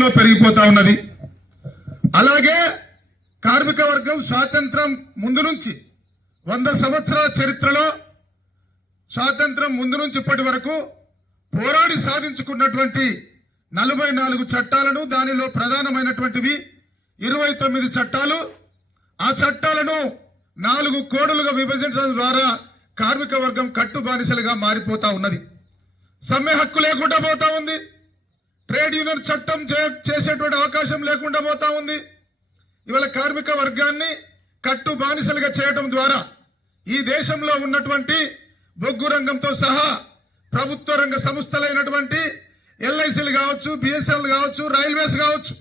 లో పెరిగిపోతా ఉన్నది. అలాగే కార్మిక వర్గం స్వాతంత్రం ముందు నుంచి వంద సంవత్సరాల చరిత్రలో స్వాతంత్రం ముందు నుంచి ఇప్పటి వరకు పోరాడి సాధించుకున్నటువంటి నలభై నాలుగు చట్టాలను దానిలో ప్రధానమైనటువంటివి ఇరవై తొమ్మిది చట్టాలు. ఆ చట్టాలను నాలుగు కోడలుగా విభజించడం ద్వారా కార్మిక వర్గం కట్టు బానిసలుగా మారిపోతా ఉన్నది. సమ్మె హక్కు లేకుండా పోతా ఉంది. ట్రేడ్ యూనియన్ చట్టం చే- చేసేటువంటి అవకాశం లేకుండా పోతా ఉంది. ఇవాళ కార్మిక వర్గాన్ని కట్టు బానిసలుగా చేయడం ద్వారా ఈ దేశంలో ఉన్నటువంటి బొగ్గు రంగంతో సహా ప్రభుత్వ రంగ సంస్థలైనటువంటి ఎల్ఐసీలు కావచ్చు బిఎస్ఎల్ కావచ్చు రైల్వేస్ కావచ్చు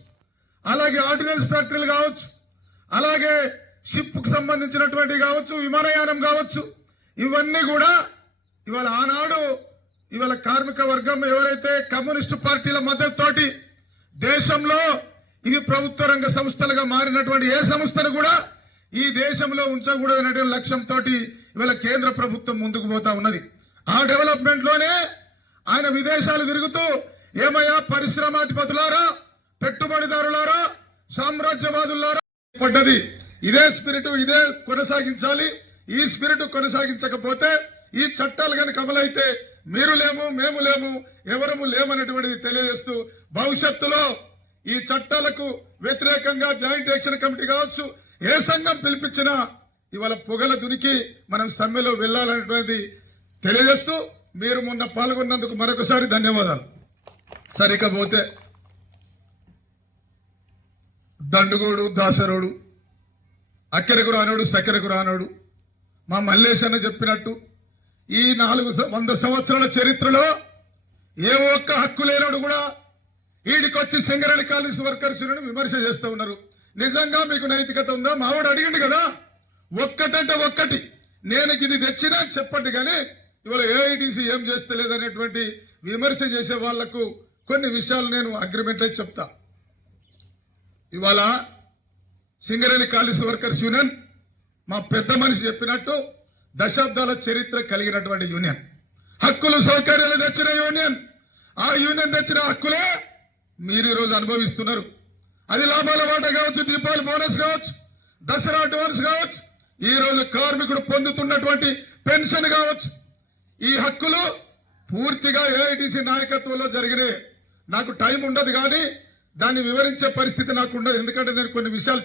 అలాగే ఆర్డినెన్స్ ఫ్యాక్టరీలు కావచ్చు అలాగే షిప్కు సంబంధించినటువంటి కావచ్చు విమానయానం కావచ్చు ఇవన్నీ కూడా ఇవాళ ఆనాడు ఇవాళ కార్మిక వర్గం ఎవరైతే కమ్యూనిస్టు పార్టీల మద్దతుతోటి దేశంలో ఇవి ప్రభుత్వ రంగ సంస్థలుగా మారినటువంటి ఏ సంస్థను కూడా ఈ దేశంలో ఉంచకూడదనేటువంటి లక్ష్యంతో ఇవాళ కేంద్ర ప్రభుత్వం ముందుకు పోతా ఉన్నది. ఆ డెవలప్మెంట్లోనే ఆయన విదేశాలు తిరుగుతూ ఏమయ్యా పరిశ్రమాధిపతులారా పెట్టుబడిదారులారా సామ్రాజ్యవాదులారా పడ్డది. ఇదే స్పిరిట్ ఇదే కొనసాగించాలి. ఈ స్పిరిట్ కొనసాగించకపోతే ఈ చట్టాలు కనుక అమలైతే మీరు లేము మేము లేము ఎవరము లేమనేటువంటిది తెలియజేస్తూ భవిష్యత్తులో ఈ చట్టాలకు వ్యతిరేకంగా జాయింట్ యాక్షన్ కమిటీ కావచ్చు ఏ సంఘం పిలిపించినా ఇవాళ పొగల దునికి మనం సమ్మెలో వెళ్ళాలనేటువంటిది తెలియజేస్తూ మీరు మొన్న పాల్గొన్నందుకు మరొకసారి ధన్యవాదాలు. సరికపోతే దండుగోడు దాసరోడు అక్కెరకు రానోడు సక్కెరకు రానోడు మా మల్లేశన్న చెప్పినట్టు ఈ నాలుగు వంద సంవత్సరాల చరిత్రలో ఏ ఒక్క హక్కు లేనోడు కూడా వీడికొచ్చి సింగరేణి కాలేజ్ వర్కర్స్ విమర్శ చేస్తూ ఉన్నారు. నిజంగా మీకు నైతికత ఉందా? మావాడు అడిగిండు కదా. ఒక్కటంటే ఒక్కటి. నేను ఇది తెచ్చినా చెప్పండి కానీ ఇవాళ ఏఐటీసీ ఏం చేస్తలేదనేటువంటి విమర్శ చేసే వాళ్ళకు కొన్ని విషయాలు నేను అగ్రిమెంట్ చెప్తా. ఇవాళ సింగరేణి కాలేజ్ వర్కర్స్ యూనియన్ మా పెద్ద మనిషి చెప్పినట్టు దశాబ్దాల చరిత్ర కలిగినటువంటి యూనియన్. హక్కులు సౌకర్యాలు తెచ్చిన యూనియన్. ఆ యూనియన్ తెచ్చిన హక్కులే మీరు ఈరోజు అనుభవిస్తున్నారు. అది లాభాల వాట కావచ్చు దీపావళి బోనస్ కావచ్చు దసరా అడ్వాన్స్ కావచ్చు ఈ రోజు కార్మికుడు పొందుతున్నటువంటి పెన్షన్ కావచ్చు. ఈ హక్కులు పూర్తిగా ఏఐటిసి నాయకత్వంలో జరిగినాయి. నాకు టైం ఉండదు కానీ దాన్ని వివరించే పరిస్థితి నాకు ఉండదు. ఎందుకంటే నేను కొన్ని విషయాలు